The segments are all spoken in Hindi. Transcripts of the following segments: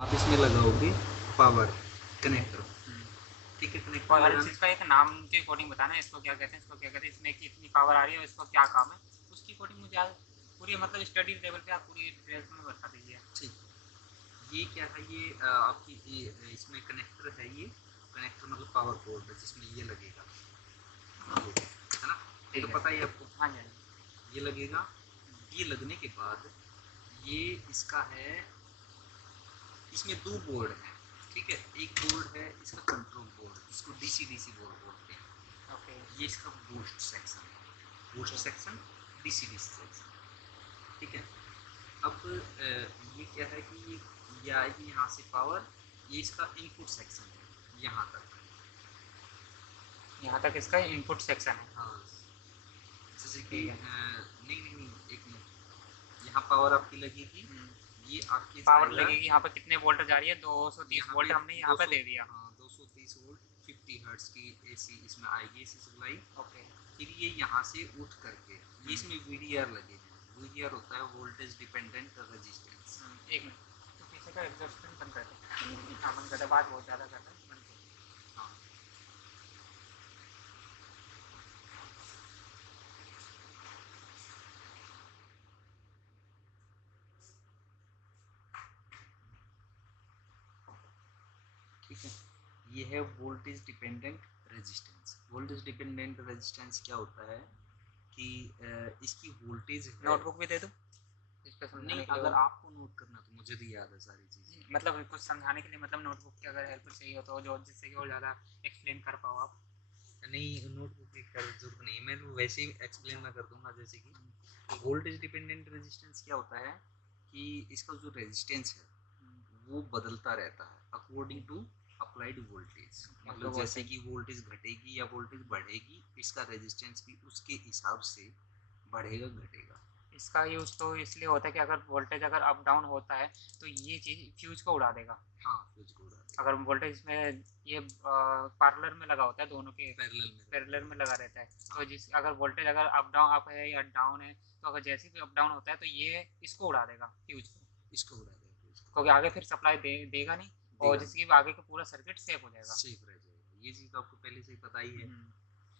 आप इसमें लगाओगे पावर कनेक्टर, ठीक है। और हर कनेक्टर चीज़ का एक नाम के अकॉर्डिंग बताना है, इसको क्या कहते हैं, इसको क्या कहते हैं, इसमें कितनी पावर आ रही है और इसको क्या काम है, उसकी अकॉर्डिंग मुझे आज पूरी मतलब स्टडी लेवल पे आप पूरी डिटेल्स में बता दीजिए। ठीक, ये क्या है, ये आपकी इसमें कनेक्टर है, ये कनेक्टर मतलब पावर पोर्ट है जिसमें ये लगेगा, ये है ना, ये तो पता ही है आपको। हाँ जी, हाँ जी। ये लगेगा, ये लगने के बाद ये इसका है, इसमें दो बोर्ड हैं, ठीक है। एक बोर्ड है इसका कंट्रोल बोर्ड, इसको डीसी डीसी बोर्ड बोलते हैं। ओके। ये इसका बूस्ट सेक्शन है, boost section, DC DC section, ठीक है। अब ये क्या है कि ये आएगी यहाँ से पावर, ये इसका इनपुट सेक्शन है यहाँ तक। यहाँ तक इसका इनपुट सेक्शन है। हाँ, जैसे कि नहीं नहीं नहीं, एक मिनट, यहाँ पावर आपकी लगेगी, ये आपके पावर जाएगा, लगेगी यहाँ पे कितने वोल्ट जा रही है, 230 यहाँ वोल्ट पे हमने यहाँ पे 200, दे दिया। हाँ 230 वोल्ट 50 हर्ट्ज की एसी इसमें आएगी, एसी सप्लाई। ओके। फिर ये यहाँ से उठ करके ये इसमें वीडीआर लगेगा, वीडीआर होता है वोल्टेज डिपेंडेंट रेजिस्टेंस। एक मिनट, तो पीछे का एग्जॉस्ट बंद कर दे। हाँ बंद कर दे, बात बहुत ज़्यादा कर रहे हैं, बंद कर। हाँ, ठीक है। ये है voltage dependent resistance. Voltage dependent resistance क्या होता है कि इसकी वोल्टेज है, नोटबुक भी दे दूँ इसको समझाने नहीं के लिए? अगर आपको नोट करना तो मुझे भी याद है सारी चीज़ें। मतलब कुछ समझाने के लिए, मतलब नोटबुक की अगर हेल्प चाहिए हो तो जो जिससे कि और ज़्यादा एक्सप्लेन कर पाओ आप। नहीं, नोटबुक की जरूरत नहीं, मैं तो वैसे ही एक्सप्लेन मैं कर दूंगा। जैसे कि वोल्टेज डिपेंडेंट रेजिस्टेंस क्या होता है कि इसका जो रेजिस्टेंस है वो बदलता रहता है अकॉर्डिंग टू अप्लाइड वोल्टेज। मतलब जैसे कि वोल्टेज घटेगी या वोल्टेज बढ़ेगी, इसका रेजिस्टेंस भी उसके हिसाब से बढ़ेगा घटेगा। इसका यूज़ तो इसलिए होता है कि अगर वोल्टेज अगर अप डाउन होता है तो ये चीज़ फ्यूज को उड़ा देगा। हाँ, फ्यूज को उड़ा देगा। अगर वोल्टेज में ये पार्लर में लगा होता है, दोनों के पैरेलल में लगा रहता है, तो जिस अगर वोल्टेज अगर अप है या डाउन है, तो अगर जैसे भी अप डाउन होता है तो ये इसको उड़ा देगा, फ्यूज को, इसको उड़ा देगा फ्यूज को, क्योंकि आगे फिर सप्लाई देगा नहीं, और जिसकी आगे का पूरा सर्किट सेफ हो जाएगा, सेफ रह जाएगा। ये चीज़ तो आपको पहले से ही पता ही है।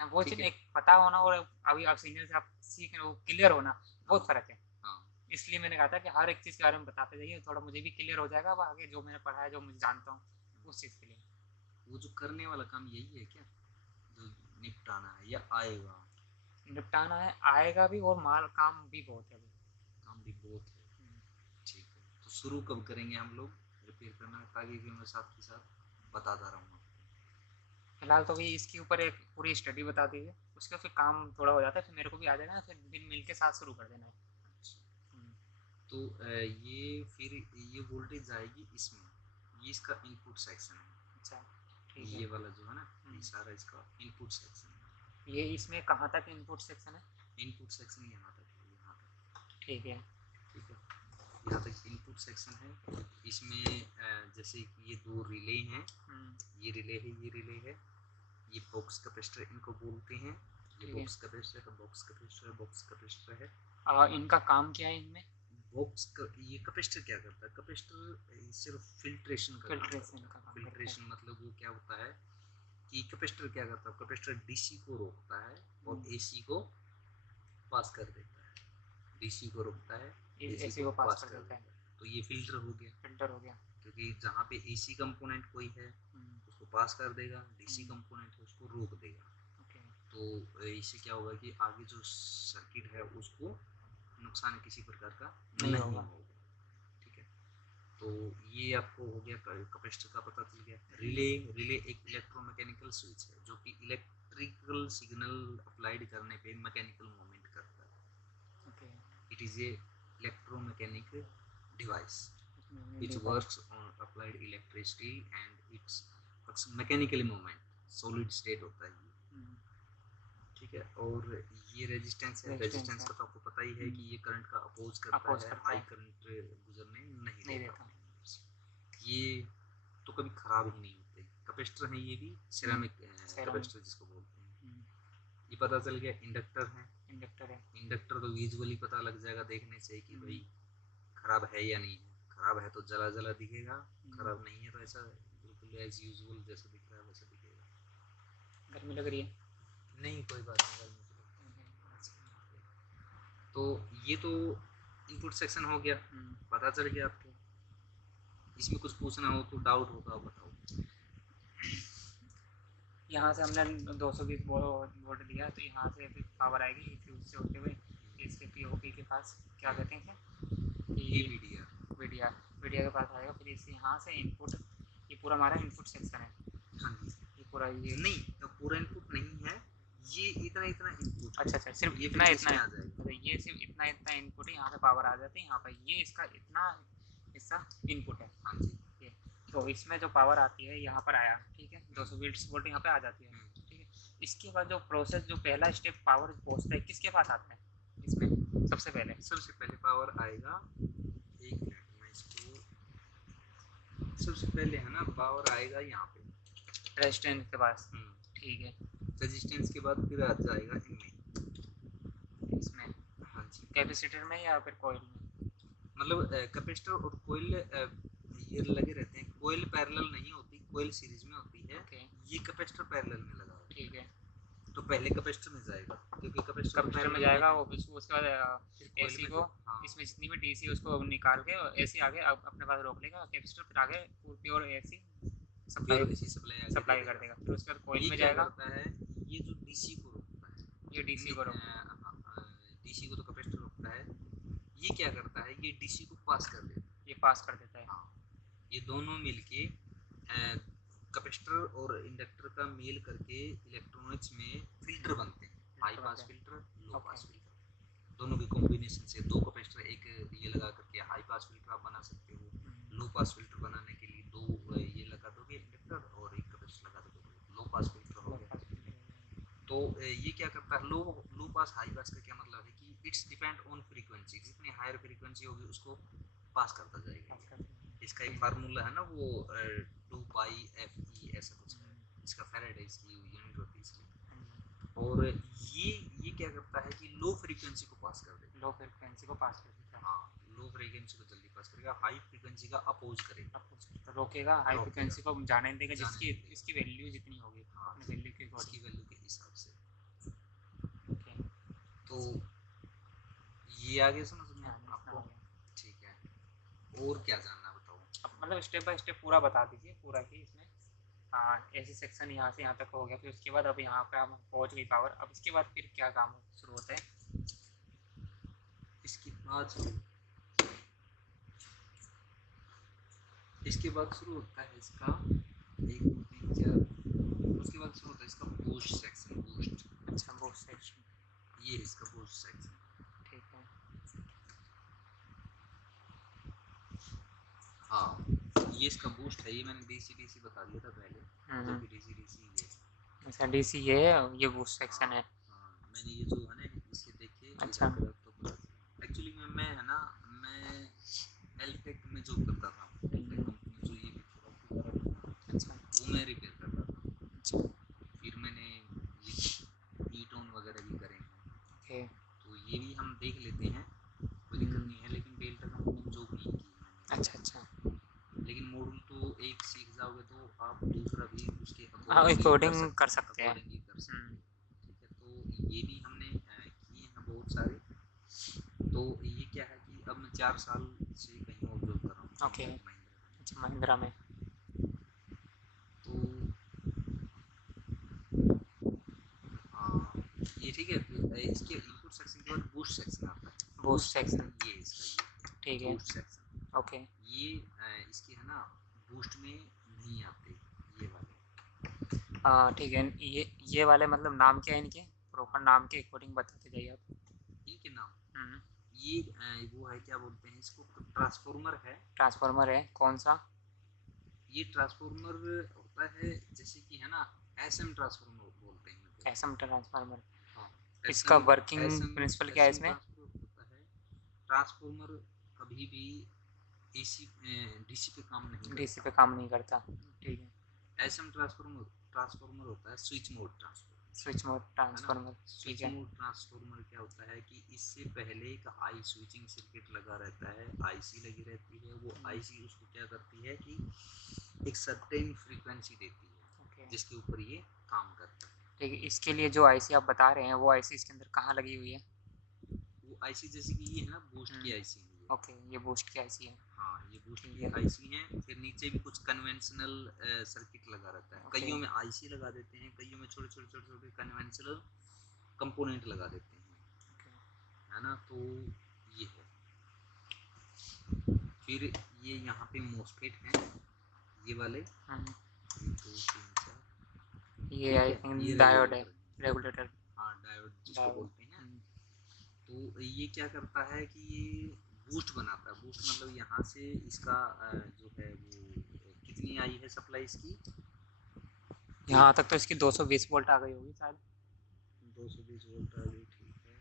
वो चीज़ एक पता होना और अभी आप सीनियर से आप सीख वो क्लियर होना, बहुत फ़र्क है। हाँ, इसलिए मैंने कहा था कि हर एक चीज़ के बारे में बताते जाइए, थोड़ा मुझे भी क्लियर हो जाएगा, अब आगे जो मैंने पढ़ा है, जो मुझे जानता हूँ, उस चीज़ के लिए। वो जो करने वाला काम यही है क्या, जो निपटाना है, या आएगा? निपटाना है, आएगा भी, और माल काम भी बहुत है अभी। काम भी बहुत है, ठीक है। तो शुरू कब करेंगे हम लोग रिपेयर करना, ताकि कि मैं साथ के साथ बताता रहूँगा। फिलहाल तो भी इसके ऊपर एक पूरी स्टडी बता दीजिए, उसके फिर काम थोड़ा हो जाता है, फिर मेरे को भी आ जाएगा ना, फिर दिन मिल के साथ शुरू कर देना है। तो ये फिर ये वोल्टेज आएगी इसमें, ये इसका इनपुट सेक्शन है। अच्छा, ठीक है। ये वाला जो है ना, ये सारा इसका इनपुट सेक्शन है। ये इसमें कहाँ तक इनपुट सेक्शन है? इनपुट सेक्शन यहाँ तक है, यहाँ तक, ठीक है। ठीक है। यहाँ तक इनपुट सेक्शन है। इसमें जैसे कि ये दो रिले हैं, ये रिले है, ये रिले है, ये बॉक्स कैपेसिटर इनको बोलते हैं। ये बॉक्स कैपेसिटर है, बॉक्स कैपेसिटर है, बॉक्स कैपेसिटर है। इनका काम क्या है इनमें? ये कैपेसिटर क्या करता है, कैपेसिटर सिर्फ फिल्ट्रेशन का फिल्ट्रेशन मतलब वो क्या होता है कि कैपेसिटर क्या करता है, कैपेसिटर डीसी को रोकता है और एसी को पास कर देता है। डीसी को रोकता है, एसी को पास कर देता है। तो ये फिल्टर हो गया, क्योंकि जहाँ पे एसी कंपोनेंट कोई है उसको पास कर देगा, डीसी कंपोनेंट है उसको रोक देगा। तो इससे क्या होगा कि आगे जो सर्किट है उसको नुकसान किसी प्रकार का नहीं होगा, ठीक है। तो ये आपको हो गया कैपेसिटर का पता चल गया। रिले एक इलेक्ट्रोमैकेनिकल स्विच है जो कि इलेक्ट्रिकल सिग्नल अप्लाइड करने पे मैकेनिकल मूवमेंट करता है। It is a electromechanic device which works on applied electricity and its mechanically movement solid state होता है ये, ठीक है। और ये रेजिस्टेंस है, रेजिस्टेंस का तो आपको पता ही है कि ये करंट का अपोज करता है, हाई करंट गुजरने नहीं देता। ये तो कभी खराब ही नहीं होते। कैपेसिटर है ये भी सिरेमिक कैपेसिटर जिसको बोलते हैं। ये पता चल गया। इंडक्टर है, इंडक्टर तो विजुअली पता लग जाएगा देखने से कि भाई खराब है या नहीं है। खराब है तो जला जला दिखेगा, खराब नहीं है तो ऐसा बिल्कुल एज यूजुअल जैसा दिख रहा है वैसा दिखेगा। गर्मी लग रही है? नहीं कोई बात नहीं, गर्मी तो ये तो इनपुट सेक्शन हो गया, पता चल गया आपको। इसमें कुछ पूछना हो तो डाउट हो तो आप बताओ। यहाँ से हमने 220 वोल्ट दिया तो यहाँ से फिर पावर आएगी फ्यूज से होते हुए इसके पीओपी के पास, क्या कहते हैं इसे, ये वीडियो वीडियो के पास आएगा। फिर इसे यहाँ से इनपुट, ये पूरा हमारा इनपुट सेक्शन है। हाँ जी, ये पूरा, ये नहीं तो पूरा इनपुट नहीं है, ये इतना इतना इनपुट। अच्छा, सिर्फ ये इतना इतना आ जाएगा। तो ये सिर्फ इतना इतना इनपुट है, यहाँ पे पावर आ जाती है। यहाँ पे ये इसका इतना हिस्सा इनपुट है। हाँ जी, ये तो इसमें जो पावर आती है यहाँ पर आया, ठीक है, 220 वोल्ट यहाँ पे आ जाती है, ठीक है। इसके बाद जो प्रोसेस, जो पहला स्टेप पावर पहुँचता है किसके पास आता है इसमें? सबसे पहले पावर आएगा, एक मिनट मैं इसको, सबसे पहले है ना पावर आएगा यहाँ पे रेजिस्टेंस के पास, ठीक है। रेजिस्टेंस के बाद फिर आ जाएगा इसमें हाँ जी, कैपेसिटर में या फिर कॉइल में? मतलब कैपेसिटर और कोयल ये लगे रहते हैं। कोयल पैरेलल नहीं होती, कोयल सीरीज में होती है। ये कैपेसिटर पैरेलल में लगा, ठीक है। तो पहले कैपेसिटर में जाएगा, क्योंकि कैपेसिटर में जाएगा वो, उसके बाद एसी को, इसमें जितनी भी डीसी उसको निकाल के एसी आगे अपने पास रोक लेगा, कैपेसिटर फिर आगे प्योर एसी सप्लाई कर देगा। फिर उसके बाद कॉइल में जाएगा, है ये जो डीसी को रोकता है, ये डीसी को डीसी को तो कैपेसिटर रोकता है, ये क्या करता है, ये डीसी को पास कर देता है, ये पास कर देता है। हाँ, ये दोनों मिलके कैपेसिटर और इंडक्टर का मेल करके इलेक्ट्रॉनिक्स में फिल्टर बनते हैं, हाई पास फिल्टर, लो पास फिल्टर, दोनों के कॉम्बिनेशन से। दो कैपेसिटर एक ये लगा करके हाई पास फिल्टर आप बना सकते हो, लो पास फिल्टर बनाने के लिए दो ये लगा दोगे इंडक्टर और एक कैपेसिटर लगा दोगे, लो पास फिल्टर हो गया। तो ये क्या करता है, लो पास हाई पास का क्या मतलब है कि इट्स डिपेंड ऑन फ्रीक्वेंसी, जितनी हायर फ्रीक्वेंसी होगी उसको पास करता जाएगा। इसका एक फार्मूला है ना, वो 2πFE ऐसा कुछ है, इसका फैराडे इसकी यूनिट होती है इसकी। और ये क्या करता है कि लो फ्रीक्वेंसी को पास कर देगा, लो फ्रीक्वेंसी को पास कर देगा, हाँ, लो फ्रीक्वेंसी को जल्दी पास करेगा, हाई फ्रीक्वेंसी का अपोज करेगा, रोकेगा, हाई फ्रीक्वेंसी को जाने देगा जिसकी इसकी वैल्यू जितनी होगी, हाँ, अपनी वैल्यू के इसकी वैल्यू के हिसाब से। ओके, तो ये आगे समझ में आपको, ठीक है। और क्या जानना बताओ? अब मतलब स्टेप बाय स्टेप पूरा बता दीजिए, पूरा कि इसमें ऐसे सेक्शन यहाँ से यहाँ तक हो गया, फिर उसके बाद अब यहाँ पे हम पहुँच गई पावर। अब इसके बाद फिर क्या काम शुरू होता है? इसके बाद शुरू होता है इसका 1 2 3 4, उसके बाद शुरू होता है इसका बूस्ट सेक्शन। बूस्ट, अच्छा, बूस्ट सेक्शन, ये इसका बूस्ट सेक्शन, ठीक है। हाँ, ये इसका बूस्ट है, ये मैंने डीसी बता दिया था पहले, जब डीसी ये, अच्छा डीसी ये है, ये बूस्ट सेक्शन है। हाँ, मैंने ये जो है ना इसके देखिए, अच्छा, एक्चुअली मैं है ना, मैं एलटेक में जॉब करता था, कंपनी जो ये अच्छा, वो मैं रिपेयर करता था। अच्छा, फिर मैंने ये ईटोन वगैरह भी करे हैं, तो ये भी हम देख लेते हैं, कोई दिक्कत नहीं है, लेकिन बेल्टर कंपनी में जॉब नहीं की। अच्छा, लेकिन मॉडल तो एक सीख जाओगे तो आप दूसरा भी उसके अकॉर्डिंग कर सकते हैं। ठीक है, तो ये भी हमने किए हैं बहुत सारे। तो ये क्या है कि अब मैं 4 साल से कहीं और जॉब कर रहा हूँ। ओके, अच्छा, महिंद्रा में। तो हाँ, ये ठीक है। इसके इनपुट सेक्शन के बाद बूस्ट सेक्शन आता है। बूस्ट सेक्शन, ये इसका, ठीक है, बूस्ट सेक्शन, ओके। ये इसकी है ना, बूस्ट में नहीं आते ये वाले। ठीक है। ये वाले मतलब नाम क्या है इनके, प्रॉपर नाम के अकॉर्डिंग बताते जाइए आप इनके नाम। ये वो है, क्या बोलते हैं इसको, ट्रांसफॉर्मर है। ट्रांसफॉर्मर है, कौन सा? ये ट्रांसफॉर्मर होता है जैसे कि है ना, एसएम ट्रांसफॉर्मर बोलते हैं। एसएम ट्रांसफार्मर, हाँ, इसका वर्किंग प्रिंसिपल क्या है इसमें? ट्रांसफॉर्मर कभी भी डीसी पे काम नहीं करता। ठीक है। एसएम ट्रांसफॉर्मर होता है switch mode transformer. Switch mode transformer, ठीक स्विच है। मोड ट्रांसफार्मर क्या होता है कि इससे पहले एक हाई स्विचिंग सर्किट लगा रहता है, आईसी लगी रहती है। वो आईसी उसको क्या करती है कि एक सर्टेन फ्रीक्वेंसी देती है ओके, जिसके ऊपर ये काम करता है। ठीक है। इसके लिए जो आईसी आप बता रहे हैं वो आईसी इसके अंदर कहाँ लगी हुई है? वो आईसी जैसे कि ये है ना बूस्ट की आईसी है ये। ओके, ये बूस्ट की आईसी है। हाँ, ये बूस्ट ठीक की है। आईसी है। फिर नीचे भी कुछ कन्वेंशनल सर्किट लगा रहता है। ओके। कईयों में आईसी लगा देते हैं, कईयों में छोटे छोटे छोटे छोटे कन्वेंशनल कंपोनेंट लगा देते हैं, ओके। है ना। तो ये है। फिर ये यहाँ पे मॉस्फेट है, ये वाले, हम्म, 1 2 3 4, ये ठीक आई है। थिंक ये डायोड है, रेगुलेटर, रेगुलेटर। हाँ डायोड जिसको डायोड। बोलते हैं। तो ये क्या करता है कि ये बूस्ट बनाता है। बूस्ट मतलब यहाँ से इसका जो है वो कितनी आई है सप्लाई इसकी, यहाँ तक तो इसकी 220 वोल्ट आ गई होगी शायद। 220 वोल्ट आ गई, ठीक है।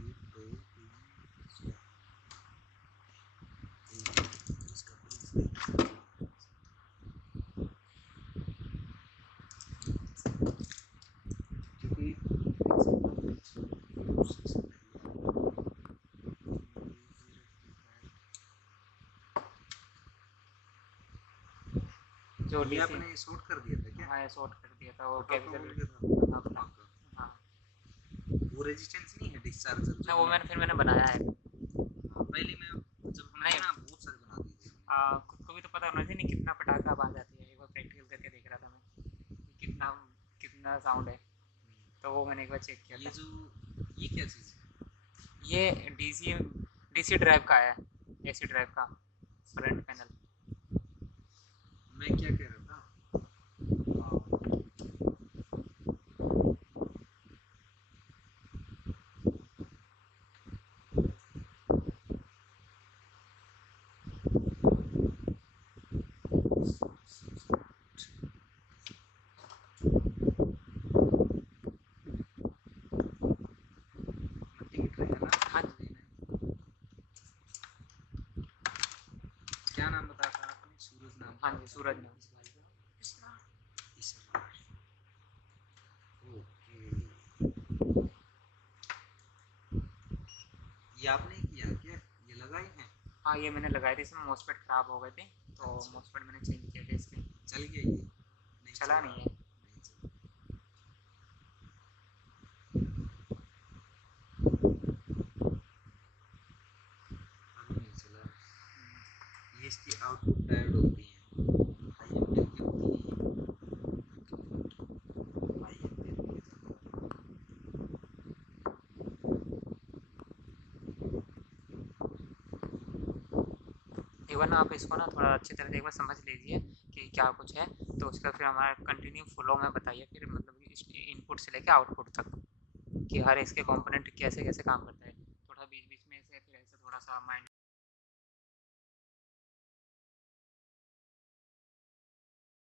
1 2 3 4, इसका प्रूफ क्योंकि जो ये डीसी, आपने शॉर्ट कर दिया था क्या? हाँ ये शॉर्ट कर दिया था वो फटाफट बोल कैपेसिटर। के था अपना, आपका। हाँ वो रेजिस्टेंस नहीं है डिस्चार्जर ना, जो वो मैंने बनाया है। हाँ, पहले मैं जब हमने नहीं, ना बहुत सारे बना दिए थे। खुद को भी तो पता होना चाहिए नहीं कितना पटाखा आवाज़ आती है। एक बार प्रैक्टिकल करके देख रहा था मैं कि कितना कितना साउंड है, तो वो मैंने एक बार चेक किया ये था। जो ये क्या चीज़ है? ये डीसी ड्राइव का है, एसी ड्राइव का फ्रंट पैनल। मैं क्या कह रहा था, मल्टीमीटर है ना? हाँ क्या नाम बताया था आपने? सूरज नाम? हाँ जी, सूरज ने। इसरार। ओके, ये आपने किया क्या? ये लगाए हैं? हाँ ये मैंने लगाए थे, इसमें मॉसफेट ख़राब हो गए थे तो अच्छा। मॉसफेट मैंने चेंज किए थे इसके। चल गया ये? नहीं चला नहीं है। नहीं चला। अभी नहीं चला। ये इसकी आउटपुट डायोड होती है, हाई एम्पीयर की होती है। हाई एम्पीयर की एक बार ना आप इसको ना थोड़ा अच्छी तरह से एक बार समझ लीजिए कि क्या कुछ है, तो उसका फिर हमारा कंटिन्यू फ्लो में बताइए, फिर मतलब इनपुट से लेके आउटपुट तक कि हर इसके कंपोनेंट कैसे कैसे काम करता है। थोड़ा बीच बीच में से फिर ऐसे थोड़ा सा माइंड